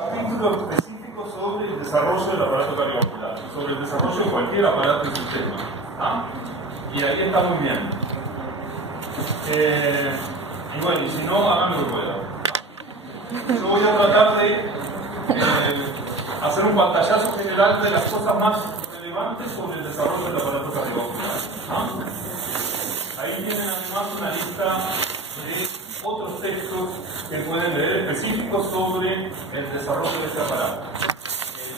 Capítulo específico sobre el desarrollo del aparato cardiovascular, sobre el desarrollo de cualquier aparato y sistema. ¿Ah? Y ahí está muy bien. Y bueno, y si no, hagan lo que puedan. Yo voy a tratar de hacer un pantallazo general de las cosas más relevantes sobre el desarrollo del aparato cardiovascular. ¿Ah? Ahí tienen además una lista de otros textos que pueden leer específicos sobre el desarrollo de este aparato.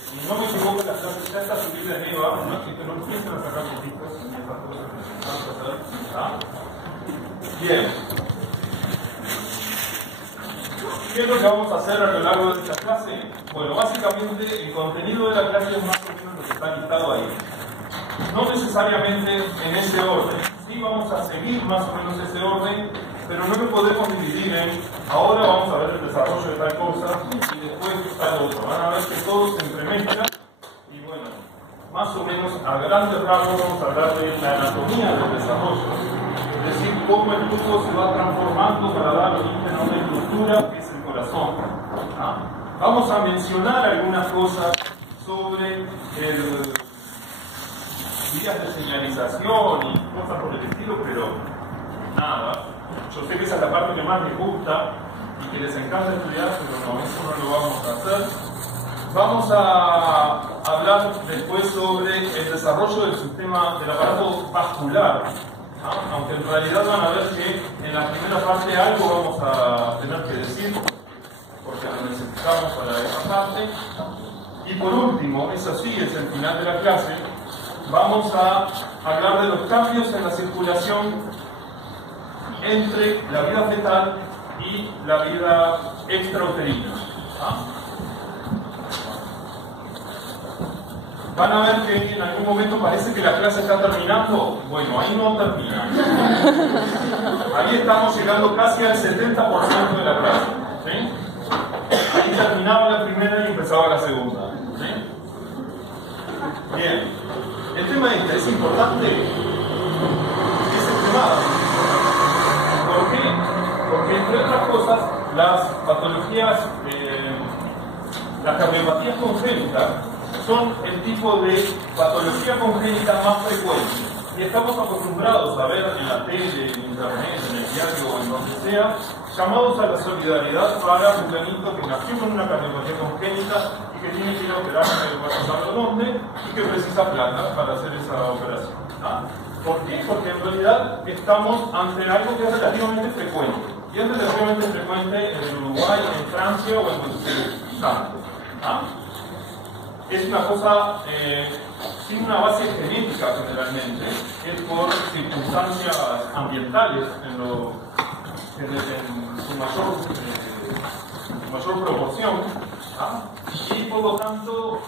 Si no me equivoco, la clase ya está subida en EVA, no es que no empiecen a sacar puntitos y estas cosas que necesitamos hacer. ¿Ah? Bien. ¿Qué es lo que vamos a hacer a lo largo de esta clase? Bueno, básicamente el contenido de la clase es más o menos lo que está listado ahí. No necesariamente en ese orden. Sí vamos a seguir más o menos ese orden, pero no lo podemos dividir en ahora vamos a ver el desarrollo de tal cosa y después tal otro. Van a ver que todo se entremezcla y bueno, más o menos a grandes rasgos vamos a hablar de la anatomía del desarrollo, es decir, cómo el tubo se va transformando para dar origen a una estructura que es el corazón. ¿Ah? Vamos a mencionar algunas cosas sobre vías de señalización y cosas por el estilo, pero nada. Yo sé que esa es la parte que más les gusta y que les encanta estudiar, pero no, eso no lo vamos a hacer. Vamos a hablar después sobre el desarrollo del sistema, del aparato vascular, ¿no? Aunque en realidad van a ver que en la primera parte algo vamos a tener que decir, porque lo necesitamos para esa parte. Y por último, eso sí es el final de la clase, vamos a hablar de los cambios en la circulación entre la vida fetal y la vida extrauterina. ¿Ah? Van a ver que en algún momento parece que la clase está terminando. Bueno, ahí no termina. Ahí estamos llegando casi al 70% de la clase. ¿Sí? Ahí terminaba la primera y empezaba la segunda. ¿Sí? Bien. El tema este es importante. Es extremadamente. ¿Por qué? Porque entre otras cosas, las patologías, las cardiopatías congénitas son el tipo de patología congénita más frecuente. Y estamos acostumbrados a ver en la tele, en internet, en el diario o en donde sea, llamados a la solidaridad para un planito que nació con una cardiopatía congénita y que tiene que ir a operar en dónde y que precisa plata para hacer esa operación. ¿Ah? ¿Por qué? Porque en realidad estamos ante algo que es relativamente frecuente. Y es relativamente frecuente en Uruguay, en Francia o en donde se ¿Ah? Es una cosa sin una base genética generalmente, es por circunstancias ambientales en su mayor proporción. ¿Ah? Y por lo tanto,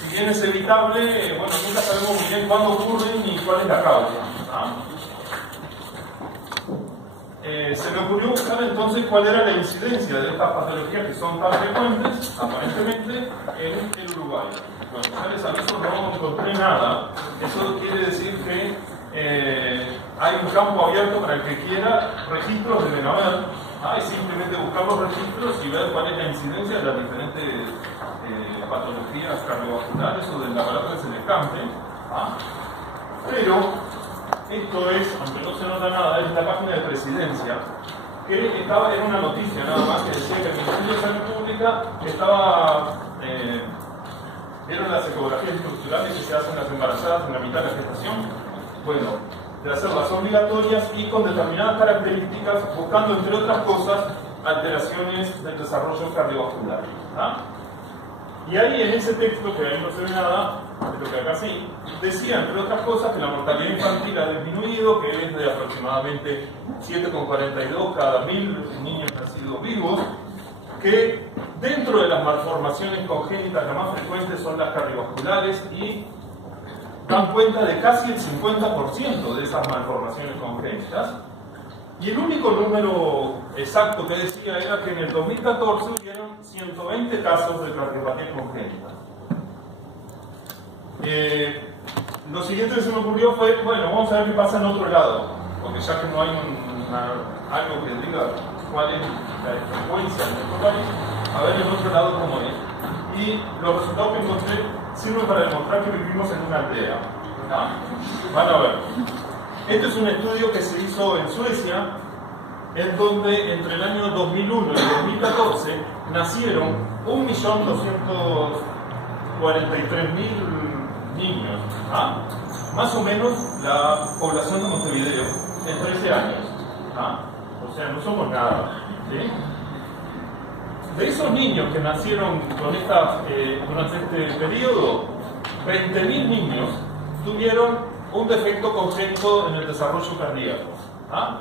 si bien es evitable, bueno, nunca sabemos muy bien cuándo ocurren ni cuál es la causa. ¿Ah? Se me ocurrió buscar entonces cuál era la incidencia de estas patologías que son tan frecuentes, aparentemente, en el Uruguay. Bueno, ya les aviso que no encontré nada. Eso quiere decir que hay un campo abierto para el que quiera. Registros deben haber. Es simplemente buscar los registros y ver cuál es la incidencia de las diferentes patologías cardiovasculares o del aparato que se les cante. Pero esto es, aunque no se nota nada, es la página de Presidencia, que estaba en una noticia nada más que decía que el Ministerio de Salud Pública estaba vieron las ecografías estructurales que se hacen las embarazadas en la mitad de la gestación. Bueno, de hacerlas obligatorias y con determinadas características, buscando entre otras cosas alteraciones del desarrollo cardiovascular. Y ahí en ese texto, que ahí no se ve nada, de lo que acá sí, decía entre otras cosas que la mortalidad infantil ha disminuido, que es de aproximadamente 7,42 cada 1000 niños nacidos vivos, que dentro de las malformaciones congénitas las más frecuentes son las cardiovasculares y dan cuenta de casi el 50% de esas malformaciones congénitas. Y el único número exacto que decía era que en el 2014 hubieron 120 casos de cardiopatía congénita. Lo siguiente que se me ocurrió fue, bueno, vamos a ver qué pasa en otro lado, porque ya que no hay algo que diga cuál es la frecuencia en nuestro país, a ver en otro lado cómo es. y los resultados que encontré sirven para demostrar que vivimos en una aldea. Van a ver. Este es un estudio que se hizo en Suecia, en donde entre el año 2001 y 2014 nacieron 1.243.000 niños, más o menos la población de Montevideo en 13 años. O sea, no somos nada. ¿Sí? De esos niños que nacieron durante este periodo, 20.000 niños tuvieron un defecto congénito en el desarrollo cardíaco,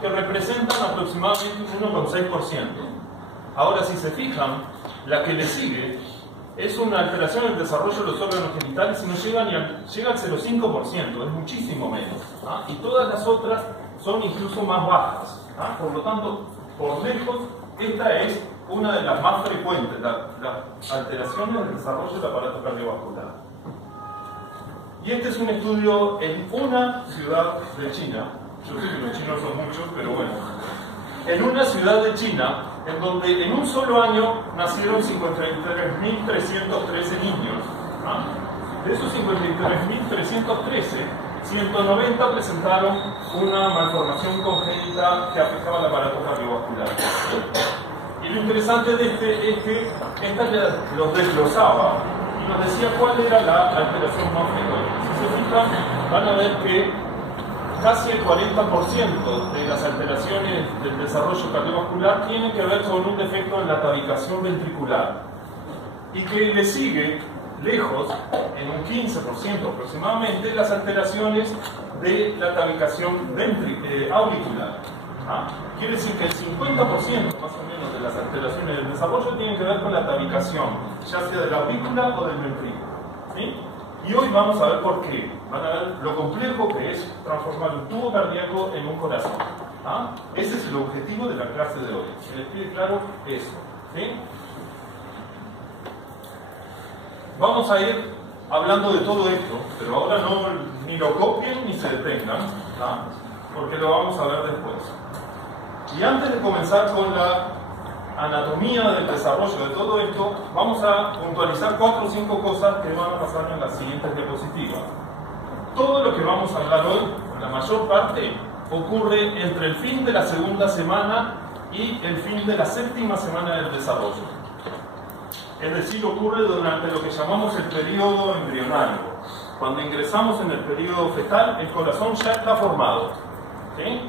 que representan aproximadamente un 1,6%. Ahora, si se fijan, la que le sigue es una alteración en el desarrollo de los órganos genitales y no llega al 0,5%, es muchísimo menos. Y todas las otras son incluso más bajas. Por lo tanto, por lejos, esta es una de las más frecuentes, las alteraciones del desarrollo del aparato cardiovascular. Y este es un estudio en una ciudad de China. Yo sé que los chinos son muchos, pero bueno. En una ciudad de China, en donde en un solo año nacieron 53.313 niños. De esos 53.313, 190 presentaron una malformación congénita que afectaba al aparato cardiovascular. Y lo interesante de este es que esta los desglosaba y nos decía cuál era la alteración más frecuente. Si se fijan, van a ver que casi el 40% de las alteraciones del desarrollo cardiovascular tienen que ver con un defecto en la tabicación ventricular, y que le sigue lejos, en un 15% aproximadamente, las alteraciones de la tabicación auricular. Quiere decir que el 50% más o menos de las alteraciones del desarrollo tienen que ver con la tabicación, ya sea de la aurícula o del ventrículo. ¿Sí? Y hoy vamos a ver por qué. Van a ver lo complejo que es transformar un tubo cardíaco en un corazón. Ese es el objetivo de la clase de hoy. Se les pide claro eso. ¿Sí? Vamos a ir hablando de todo esto, pero ahora ni lo copien ni se detengan, porque lo vamos a ver después. Y antes de comenzar con la anatomía del desarrollo de todo esto, vamos a puntualizar 4 o 5 cosas que van a pasar en las siguientes diapositivas. Todo lo que vamos a hablar hoy, la mayor parte, ocurre entre el fin de la segunda semana y el fin de la séptima semana del desarrollo. Es decir, ocurre durante lo que llamamos el periodo embrionario. Cuando ingresamos en el periodo fetal, el corazón ya está formado. ¿Sí?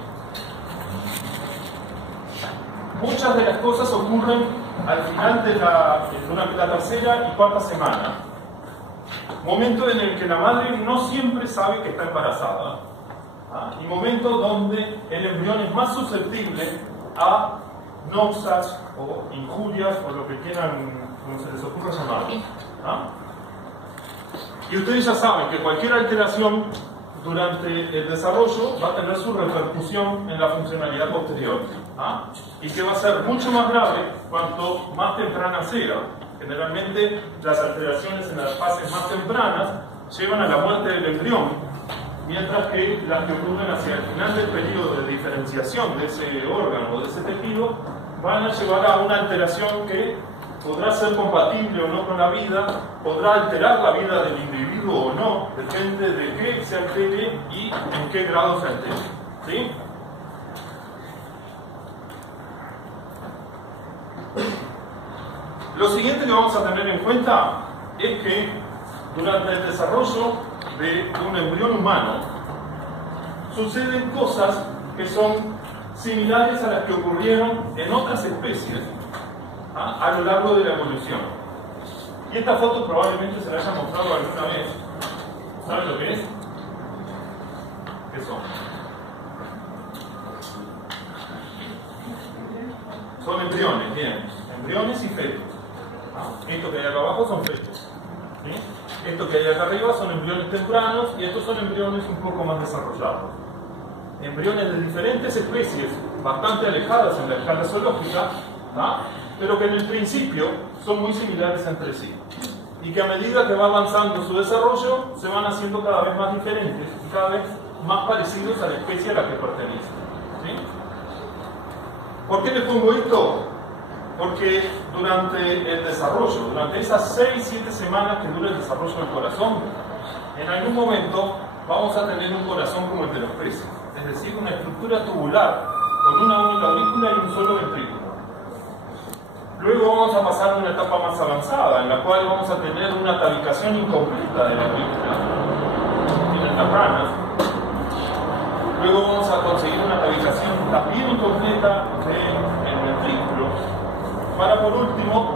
Muchas de las cosas ocurren al final durante la tercera y cuarta semana, momento en el que la madre no siempre sabe que está embarazada, y momento donde el embrión es más susceptible a noxas o injurias o lo que quieran, como se les ocurra llamar. Y ustedes ya saben que cualquier alteración durante el desarrollo va a tener su repercusión en la funcionalidad posterior, y que va a ser mucho más grave cuanto más temprana sea. Generalmente las alteraciones en las fases más tempranas llevan a la muerte del embrión, mientras que las que ocurren hacia el final del periodo de diferenciación de ese órgano o de ese tejido van a llevar a una alteración que podrá ser compatible o no con la vida, podrá alterar la vida del individuo o no, depende de qué se altere y en qué grado se altere. ¿Sí? Lo siguiente que vamos a tener en cuenta es que durante el desarrollo de un embrión humano suceden cosas que son similares a las que ocurrieron en otras especies a lo largo de la evolución. Y esta foto probablemente se la haya mostrado alguna vez. ¿Saben lo que es? ¿Qué son? Son embriones, bien. Embriones y fetos. Esto que hay acá abajo son fetos. ¿Sí? Esto que hay acá arriba son embriones tempranos y estos son embriones un poco más desarrollados. Embriones de diferentes especies, bastante alejadas en la escala zoológica, pero que en el principio son muy similares entre sí. Y que a medida que va avanzando su desarrollo, se van haciendo cada vez más diferentes y cada vez más parecidos a la especie a la que pertenecen. ¿Sí? ¿Por qué les pongo esto? Porque durante el desarrollo, durante esas 6-7 semanas que dura el desarrollo del corazón, en algún momento vamos a tener un corazón como el de los peces, es decir, una estructura tubular con una única aurícula y un solo ventrículo. Luego vamos a pasar a una etapa más avanzada, en la cual vamos a tener una tabicación incompleta de la aurícula en las ranas. Luego vamos a conseguir una tabicación también incompleta del ventrículo, para por último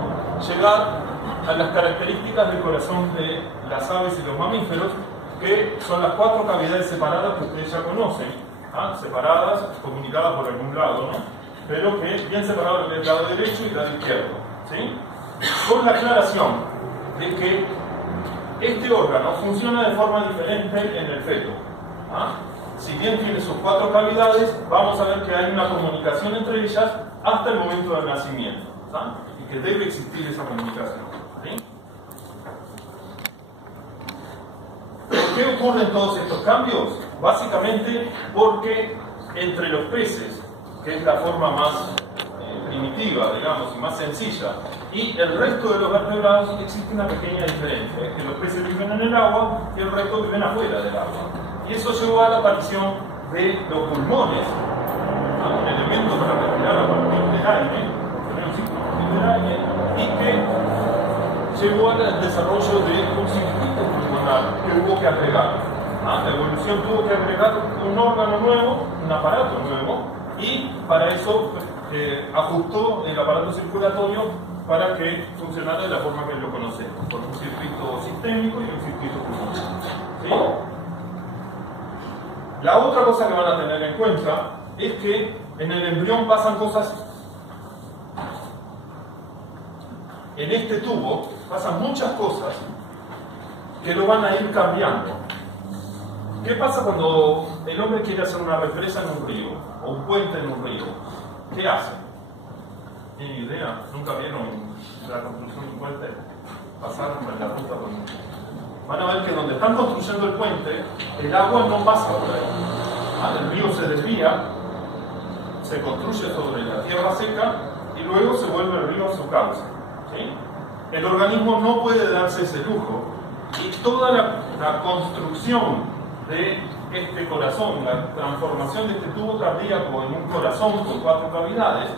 llegar a las características del corazón de las aves y los mamíferos, que son las 4 cavidades separadas que ustedes ya conocen, separadas, comunicadas por algún lado, ¿no? Pero que bien separados del lado derecho y del lado izquierdo, ¿sí? Con la aclaración de que este órgano funciona de forma diferente en el feto. Si bien tiene sus 4 cavidades, vamos a ver que hay una comunicación entre ellas hasta el momento del nacimiento, y que debe existir esa comunicación, ¿sí? ¿Por qué ocurren todos estos cambios? Básicamente porque entre los peces, que es la forma más primitiva, digamos, y más sencilla, y el resto de los vertebrados, existe una pequeña diferencia, es que los peces viven en el agua y el resto viven afuera del agua. Y eso llevó a la aparición de los pulmones, un elemento para respirar a partir del aire, y que llevó al desarrollo de un circuito pulmonar que hubo que agregar. La evolución tuvo que agregar un órgano nuevo, un aparato nuevo, y para eso ajustó el aparato circulatorio para que funcionara de la forma que lo conocemos, con un circuito sistémico y un circuito pulmonar, ¿sí? La otra cosa que van a tener en cuenta es que en el embrión pasan cosas. En este tubo pasan muchas cosas que lo van a ir cambiando. ¿Qué pasa cuando el hombre quiere hacer una represa en un río o un puente en un río? ¿Qué hace? ¿Tienen idea? ¿Nunca vieron la construcción de un puente? Pasaron por la ruta con... Van a ver que donde están construyendo el puente, el agua no pasa por ahí. El río se desvía, se construye sobre la tierra seca y luego se vuelve el río a su cauce, ¿sí? El organismo no puede darse ese lujo y toda la construcción de este corazón, la transformación de este tubo cardíaco en un corazón con 4 cavidades,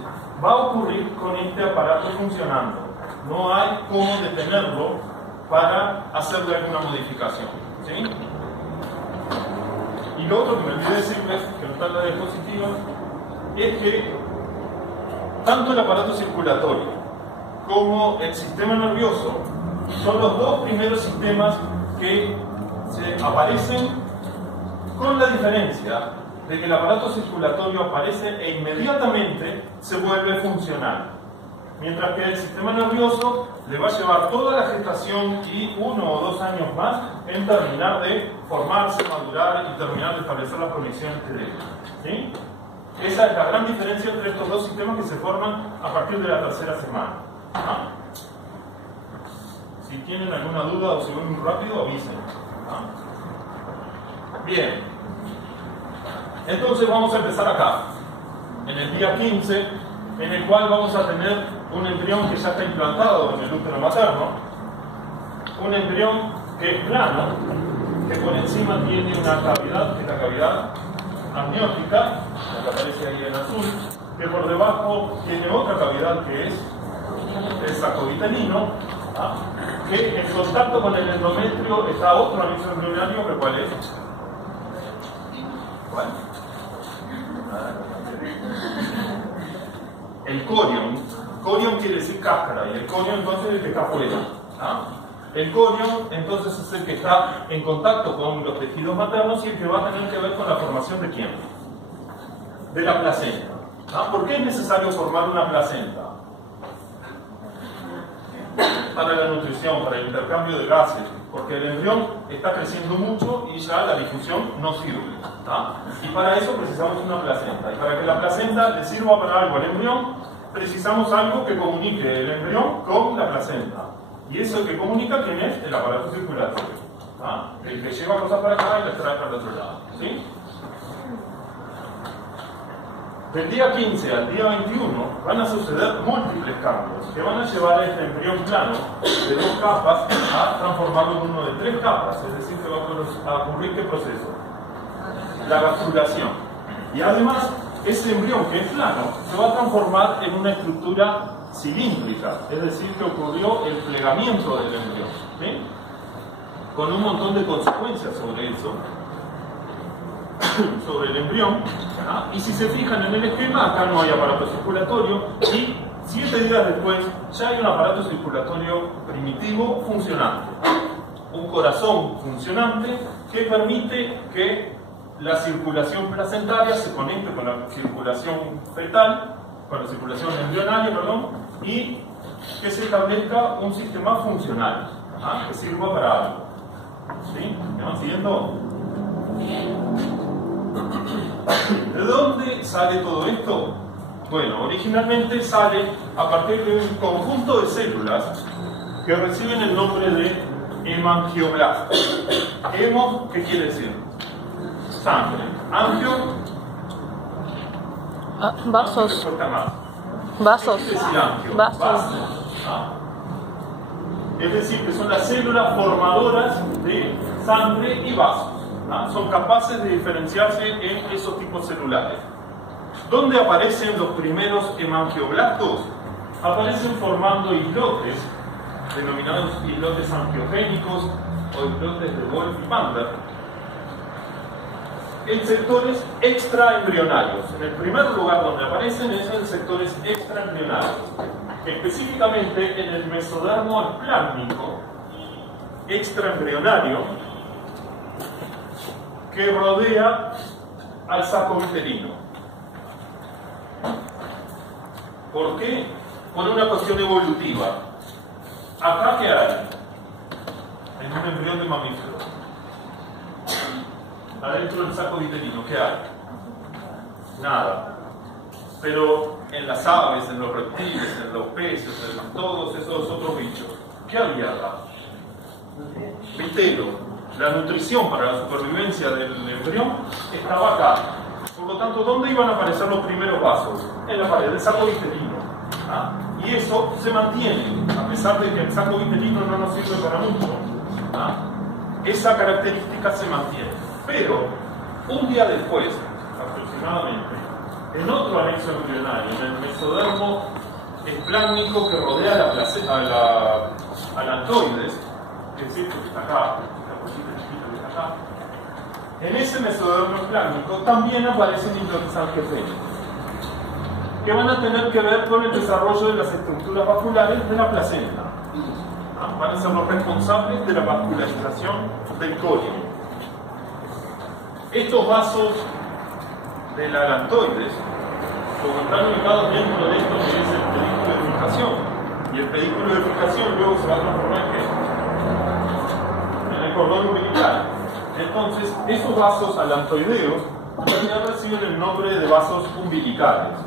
va a ocurrir con este aparato funcionando. No hay cómo detenerlo para hacerle alguna modificación, ¿sí? Y lo otro que me olvidé decirles, que no está en la diapositiva, es que tanto el aparato circulatorio como el sistema nervioso son los 2 primeros sistemas que se aparecen, con la diferencia de que el aparato circulatorio aparece e inmediatamente se vuelve funcional, mientras que el sistema nervioso le va a llevar toda la gestación y 1 o 2 años más en terminar de formarse, madurar y terminar de establecer las conexiones que debe, ¿sí? Esa es la gran diferencia entre estos 2 sistemas que se forman a partir de la 3ª semana. Si tienen alguna duda o si voy muy rápido, avisen. Bien, entonces vamos a empezar acá, en el día 15, en el cual vamos a tener un embrión que ya está implantado en el útero materno, un embrión que es plano, que por encima tiene una cavidad, que es la cavidad amniótica, la que aparece ahí en azul, que por debajo tiene otra cavidad que es el sacovitelino, que en contacto con el endometrio está otro anillo embrionario, que ¿cuál es? ¿Cuál? El corion. Corion quiere decir cáscara, y el corion entonces es el que está afuera. El corion entonces es el que está en contacto con los tejidos maternos y el que va a tener que ver con la formación de quién? De la placenta. ¿Por qué es necesario formar una placenta? Para la nutrición, para el intercambio de gases, porque el embrión está creciendo mucho y ya la difusión no sirve. Y para eso precisamos una placenta. Y para que la placenta le sirva para algo al embrión, precisamos algo que comunique el embrión con la placenta. Y eso que comunica, ¿quién es? El aparato circulatorio. El que lleva cosas para acá y las trae para el otro lado. ¿Sí? Del día 15 al día 21 van a suceder múltiples cambios que van a llevar a este embrión plano de 2 capas a transformarlo en uno de 3 capas, es decir, que va a ocurrir ¿qué proceso? La gastrulación. Y además, ese embrión que es plano se va a transformar en una estructura cilíndrica, es decir, que ocurrió el plegamiento del embrión, ¿sí? Con un montón de consecuencias sobre eso, sobre el embrión. Y si se fijan en el esquema, acá no hay aparato circulatorio y 7 días después ya hay un aparato circulatorio primitivo funcionante, un corazón funcionante que permite que la circulación placentaria se conecte con la circulación fetal, con la circulación embrionaria, perdón, y que se establezca un sistema funcional que sirva para algo. ¿Sí? ¿Me van siguiendo? ¿De dónde sale todo esto? Bueno, originalmente sale a partir de un conjunto de células que reciben el nombre de hemangioblastos. Hemo, ¿qué quiere decir? Sangre. Angio, vasos. Vasos. ¿Qué quiere decir angio? Vasos. Es decir, que son las células formadoras de sangre y vasos. Son capaces de diferenciarse en esos tipos celulares. ¿Dónde aparecen los primeros hemangioblastos? Aparecen formando islotes, denominados islotes angiogénicos o islotes de Wolf y Pander, en sectores extraembrionarios. En el primer lugar donde aparecen es en sectores extraembrionarios, específicamente en el mesodermo esplásmico extraembrionario que rodea al saco uterino. ¿Por qué? Por una cuestión evolutiva. ¿Acá qué hay? En un embrión de mamífero. Adentro del saco uterino, ¿qué hay? Nada. Pero en las aves, en los reptiles, en los peces, en todos esos otros bichos, ¿qué había acá? Vitelo. La nutrición para la supervivencia del embrión estaba acá. Por lo tanto, ¿dónde iban a aparecer los primeros vasos? En la pared del saco uterino. Y eso se mantiene, a pesar de que el saco uterino no nos sirve para mucho. Esa característica se mantiene. Pero, un día después, aproximadamente, en otro anexo embrionario, en el mesodermo esplásmico que rodea al antoides, es decir, que está acá, en ese mesodermo esplásmico también aparecen islotes angiogénicos que van a tener que ver con el desarrollo de las estructuras vasculares de la placenta. Van a ser los responsables de la vascularización del cólon. Estos vasos del alantoides, como están ubicados dentro de esto que es el pedículo de fijación, y el pedículo de fijación luego se va a transformar en el cordón umbilical. Entonces, esos vasos alantoideos también reciben el nombre de vasos umbilicales.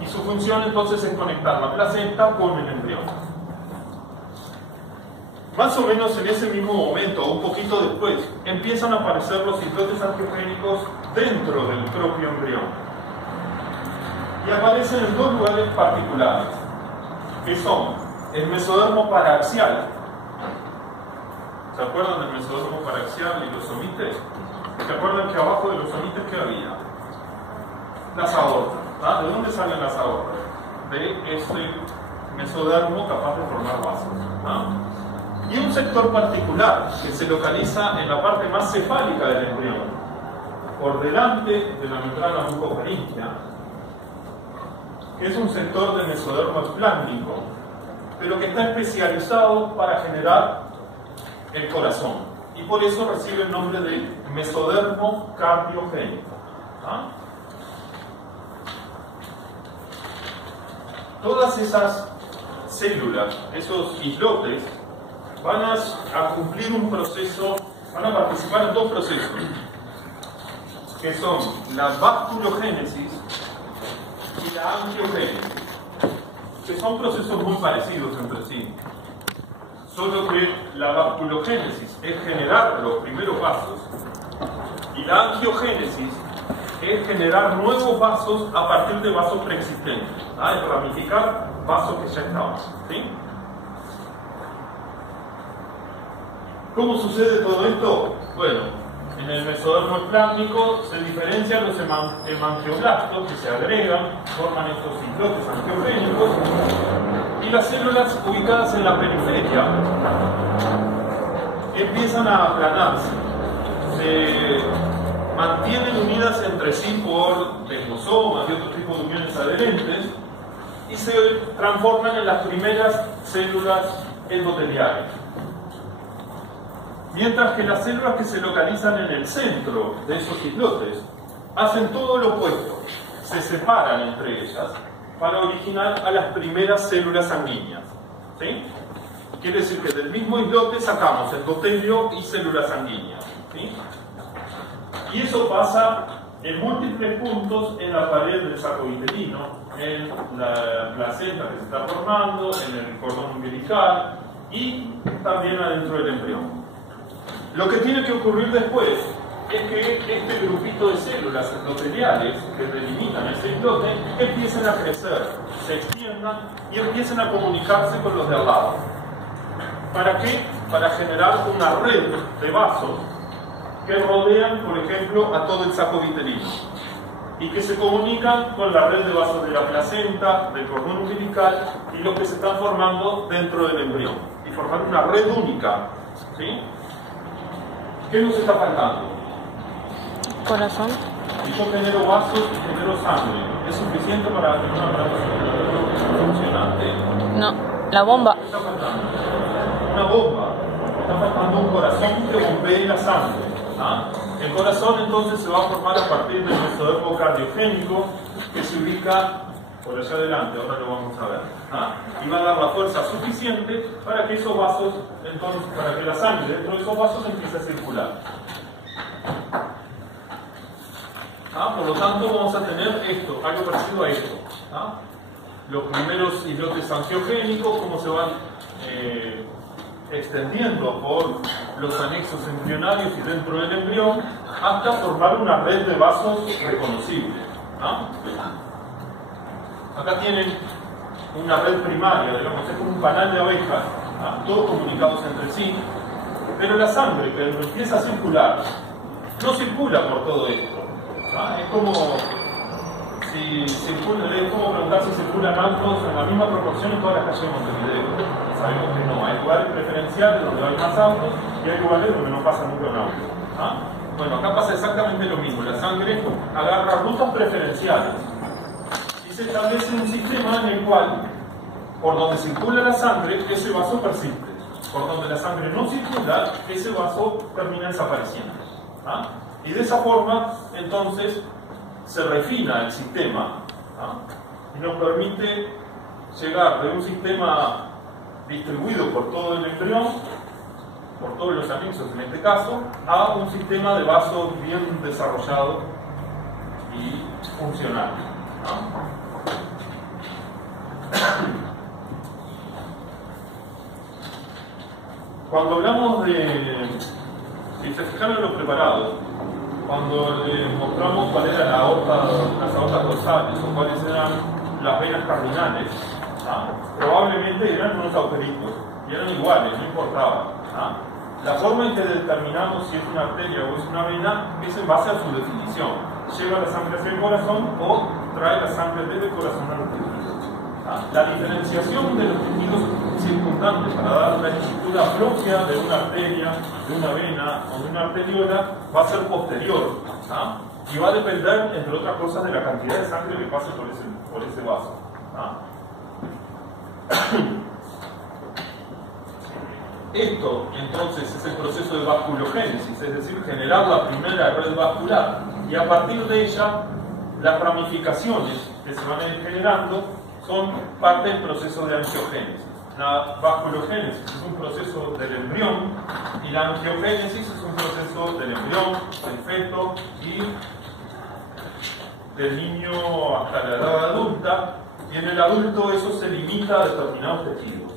Y su función entonces es conectar la placenta con el embrión. Más o menos en ese mismo momento, o un poquito después, empiezan a aparecer los islotes angiogénicos dentro del propio embrión. Y aparecen en 2 lugares particulares, que son el mesodermo paraxial. ¿Se acuerdan del mesodermo paraxial y los somites? ¿Se acuerdan que abajo de los somites qué había? Las aortas. ¿De dónde salen las aortas? De ese mesodermo capaz de formar vasos. Y un sector particular que se localiza en la parte más cefálica del embrión, por delante de la membrana mucofaríngea, que es un sector de mesodermo esplásmico, pero que está especializado para generar el corazón, y por eso recibe el nombre de mesodermo cardiogénico. Todas esas células, esos islotes, van a cumplir un proceso, van a participar en 2 procesos, que son la vasculogénesis y la angiogénesis, que son procesos muy parecidos entre sí. Solo que la vasculogénesis es generar los primeros vasos y la angiogénesis es generar nuevos vasos a partir de vasos preexistentes, es ramificar vasos que ya estaban. ¿Sí? ¿Cómo sucede todo esto? Bueno, en el mesodermo esplásmico se diferencian los hemangioblastos que se agregan, forman estos islotes angiogénicos, y las células ubicadas en la periferia empiezan a aplanarse, se mantienen unidas entre sí por desmosomas y otro tipo de uniones adherentes y se transforman en las primeras células endoteliales. Mientras que las células que se localizan en el centro de esos islotes hacen todo lo opuesto, se separan entre ellas para originar a las primeras células sanguíneas. ¿Sí? Quiere decir que del mismo islote sacamos endotelio y células sanguíneas. ¿Sí? Y eso pasa en múltiples puntos en la pared del saco vitelino, en la placenta que se está formando, en el cordón umbilical y también adentro del embrión. Lo que tiene que ocurrir después es que este grupito de células endoteliales que delimitan ese islote empiecen a crecer, se extiendan y empiecen a comunicarse con los de al lado. ¿Para qué? Para generar una red de vasos que rodean, por ejemplo, a todo el saco vitelino y que se comunican con la red de vasos de la placenta, del cordón umbilical y los que se están formando dentro del embrión y formar una red única. ¿Sí? ¿Qué nos está faltando? Corazón. Si yo genero vasos y genero sangre, ¿es suficiente para tener un aparato funcionante? No, la bomba. ¿Qué está faltando? Una bomba. Está faltando un corazón que bombee la sangre. El corazón entonces se va a formar a partir del mesodermo cardiogénico que se ubica por allá adelante, ahora lo vamos a ver. Y va a dar la fuerza suficiente para que esos vasos, entonces, para que la sangre dentro de esos vasos empiece a circular. Por lo tanto vamos a tener esto, algo parecido a esto. Los primeros islotes angiogénicos, cómo se van extendiendo por los anexos embrionarios y dentro del embrión hasta formar una red de vasos reconocibles. Acá tienen una red primaria, digamos, es como un panal de abejas, todos comunicados entre sí, pero la sangre que empieza a circular no circula por todo esto. Es como si circula, es como preguntar si circulan autos en la misma proporción en todas las calles de Montevideo. Sabemos que no, hay lugares preferenciales donde hay más autos y hay lugares donde no pasa nunca un auto. Bueno, acá pasa exactamente lo mismo, la sangre agarra rutas preferenciales y se establece un sistema en el cual, por donde circula la sangre, ese vaso persiste. Por donde la sangre no circula, ese vaso termina desapareciendo. Y de esa forma, entonces, se refina el sistema y nos permite llegar de un sistema distribuido por todo el embrión, por todos los anexos en este caso, a un sistema de vasos bien desarrollado y funcional. Cuando hablamos de, si se fijaron en lo preparado, cuando les mostramos cuál era las aortas dorsales o cuáles eran las venas cardinales, probablemente eran unos agujeritos y eran iguales, no importaba. La forma en que determinamos si es una arteria o es una vena es en base a su definición. Lleva la sangre hacia el corazón o trae la sangre desde el corazón a los tejidos. La diferenciación de los tejidos circundantes para dar la estructura propia de una arteria, de una vena o de una arteriola va a ser posterior y va a depender, entre otras cosas, de la cantidad de sangre que pase por ese vaso. Esto, entonces, es el proceso de vasculogénesis, es decir, generar la primera red vascular y a partir de ella, las ramificaciones que se van a ir generando son parte del proceso de angiogénesis. La vasculogénesis es un proceso del embrión y la angiogénesis es un proceso del embrión, del feto y del niño hasta la edad adulta, y en el adulto eso se limita a determinados tejidos.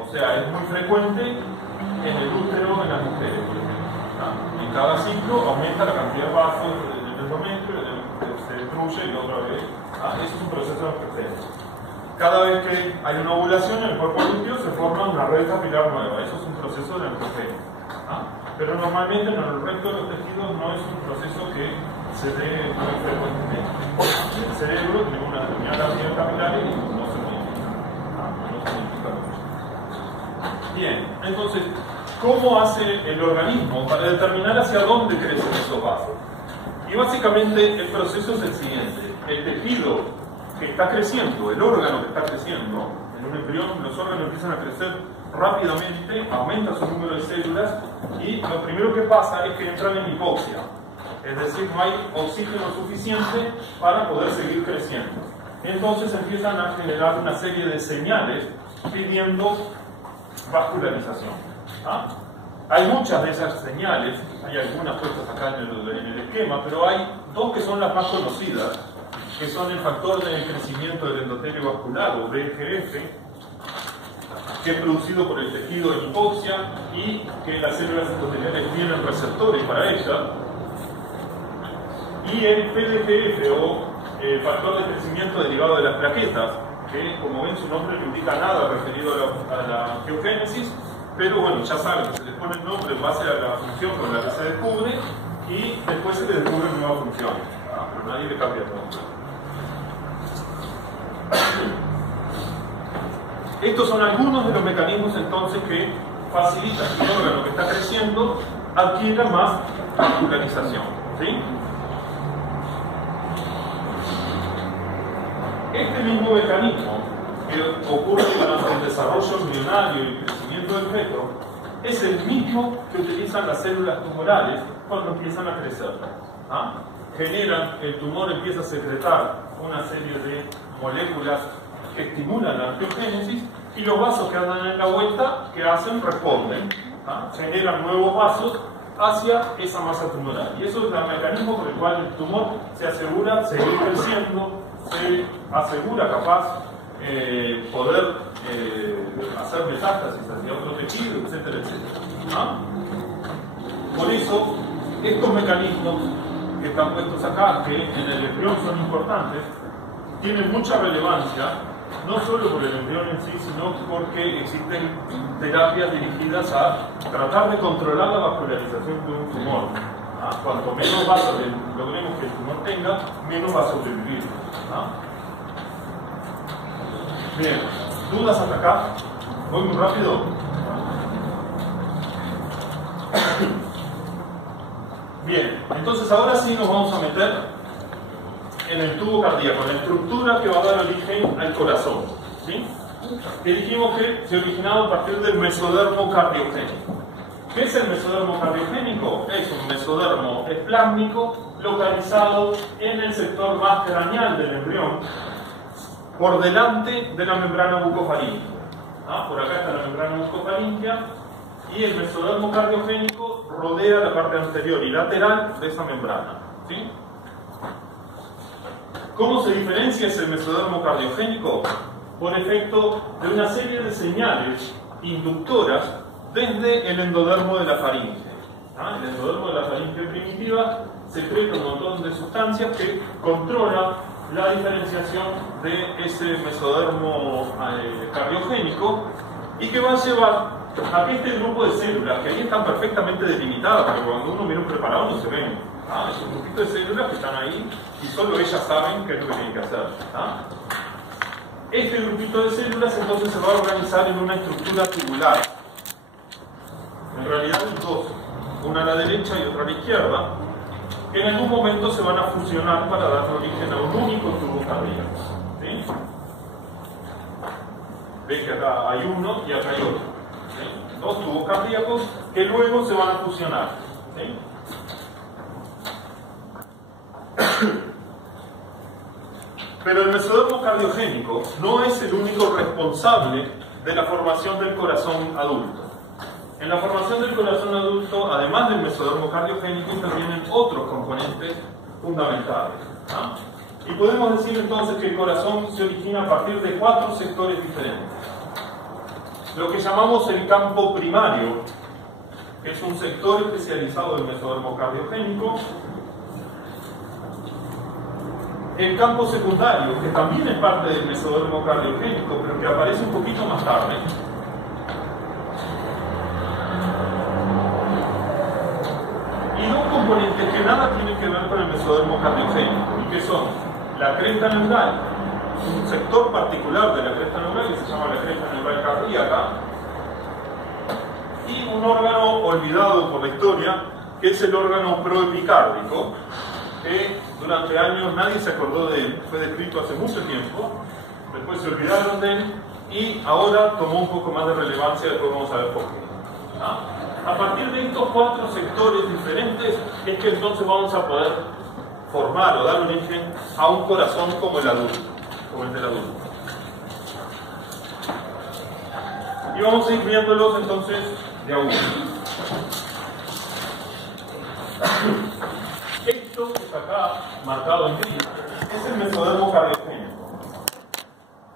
O sea, es muy frecuente en el útero en las mujeres, por ejemplo. En cada ciclo aumenta la cantidad de vasos del endometrio, se destruye y otra vez. Eso es un proceso de envejecimiento. Cada vez que hay una ovulación en el cuerpo lúteo se forma una red capilar nueva. Eso es un proceso de envejecimiento. Pero normalmente en el resto de los tejidos no es un proceso que se dé muy frecuentemente. El cerebro tiene una determinada cantidad capilar y no se modifica mucho. Bien, entonces, ¿cómo hace el organismo para determinar hacia dónde crecen esos vasos? Y básicamente el proceso es el siguiente. El tejido que está creciendo, el órgano que está creciendo, en un embrión los órganos empiezan a crecer rápidamente, aumenta su número de células y lo primero que pasa es que entran en hipoxia. Es decir, no hay oxígeno suficiente para poder seguir creciendo. Entonces empiezan a generar una serie de señales pidiendo vascularización. Hay muchas de esas señales, hay algunas puestas acá en el esquema, pero hay dos que son las más conocidas, que son el factor de crecimiento del endotelio vascular, o VEGF, que es producido por el tejido en hipoxia y que las células endoteliales tienen receptores para ella, y el PDGF, o factor de crecimiento derivado de las plaquetas, que como ven su nombre no indica nada referido a la angiogénesis, pero bueno, ya saben, se les pone el nombre en base a la función con la que se descubre y después se le descubre nuevas funciones, pero nadie le cambia el nombre. Estos son algunos de los mecanismos entonces que facilitan que el órgano que está creciendo adquiera más vascularización. ¿Sí? Este mismo mecanismo que ocurre durante el desarrollo embrionario y el crecimiento del feto es el mismo que utilizan las células tumorales cuando empiezan a crecer. El tumor empieza a secretar una serie de moléculas que estimulan la angiogénesis y los vasos que andan en la vuelta, que hacen? Responden, generan nuevos vasos hacia esa masa tumoral. Y eso es el mecanismo por el cual el tumor se asegura seguir creciendo, se asegura capaz poder hacer metástasis hacia otro tejido, etcétera, etcétera. Por eso, estos mecanismos que están puestos acá, que en el embrión son importantes, tienen mucha relevancia, no solo por el embrión en sí, sino porque existen terapias dirigidas a tratar de controlar la vascularización de un tumor. Cuanto menos vasos logremos que el tumor tenga, menos va a sobrevivir. Bien, ¿dudas hasta acá? ¿Voy muy rápido? Bien, entonces ahora sí nos vamos a meter en el tubo cardíaco, en la estructura que va a dar origen al corazón. ¿Sí? Que dijimos que se originaba a partir del mesodermo cardiogénico. ¿Qué es el mesodermo cardiogénico? Es un mesodermo esplásmico localizado en el sector más craneal del embrión, por delante de la membrana bucofaríngea. Por acá está la membrana bucofaríngea y el mesodermo cardiogénico rodea la parte anterior y lateral de esa membrana. ¿Sí? ¿Cómo se diferencia ese mesodermo cardiogénico? Por efecto de una serie de señales inductoras desde el endodermo de la faringe. El endodermo de la faringe primitiva secreta un montón de sustancias que controlan la diferenciación de ese mesodermo cardiogénico y que va a llevar a que este grupo de células, que ahí están perfectamente delimitadas, porque cuando uno mira un preparado no se ven, es un grupito de células que están ahí y solo ellas saben qué es lo que tienen que hacer. Este grupito de células entonces se va a organizar en una estructura tubular. En realidad hay dos, una a la derecha y otra a la izquierda, que en algún momento se van a fusionar para dar origen a un único tubo cardíaco. ¿Sí? Ven que acá hay uno y acá hay otro. ¿Sí? Dos tubos cardíacos que luego se van a fusionar. ¿Sí? Pero el mesodermo cardiogénico no es el único responsable de la formación del corazón adulto. En la formación del corazón adulto, además del mesodermo cardiogénico, intervienen otros componentes fundamentales. Y podemos decir entonces que el corazón se origina a partir de 4 sectores diferentes. Lo que llamamos el campo primario, que es un sector especializado del mesodermo cardiogénico. El campo secundario, que también es parte del mesodermo cardiogénico, pero que aparece un poquito más tarde. Y dos componentes que nada tienen que ver con el mesodermo cardiogénico, y que son la cresta neural, un sector particular de la cresta neural que se llama la cresta neural cardíaca, y un órgano olvidado por la historia, que es el órgano proepicárdico, que durante años nadie se acordó de él, fue descrito hace mucho tiempo, después se olvidaron de él, y ahora tomó un poco más de relevancia, después vamos a ver por qué. A partir de estos cuatro sectores diferentes es que entonces vamos a poder formar o dar origen a un corazón como el adulto, como el del adulto. Y vamos a ir viéndolos entonces de a uno. Esto que está acá marcado en gris es el mesodermo cardiogénico.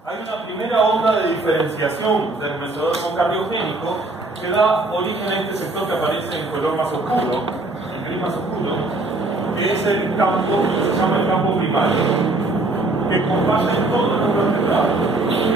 Hay una primera onda de diferenciación del mesodermo cardiogénico que da origen a este sector que aparece en color más oscuro, en gris más oscuro, que es el campo, que se llama el campo primario, que comparte todos los vertebrados.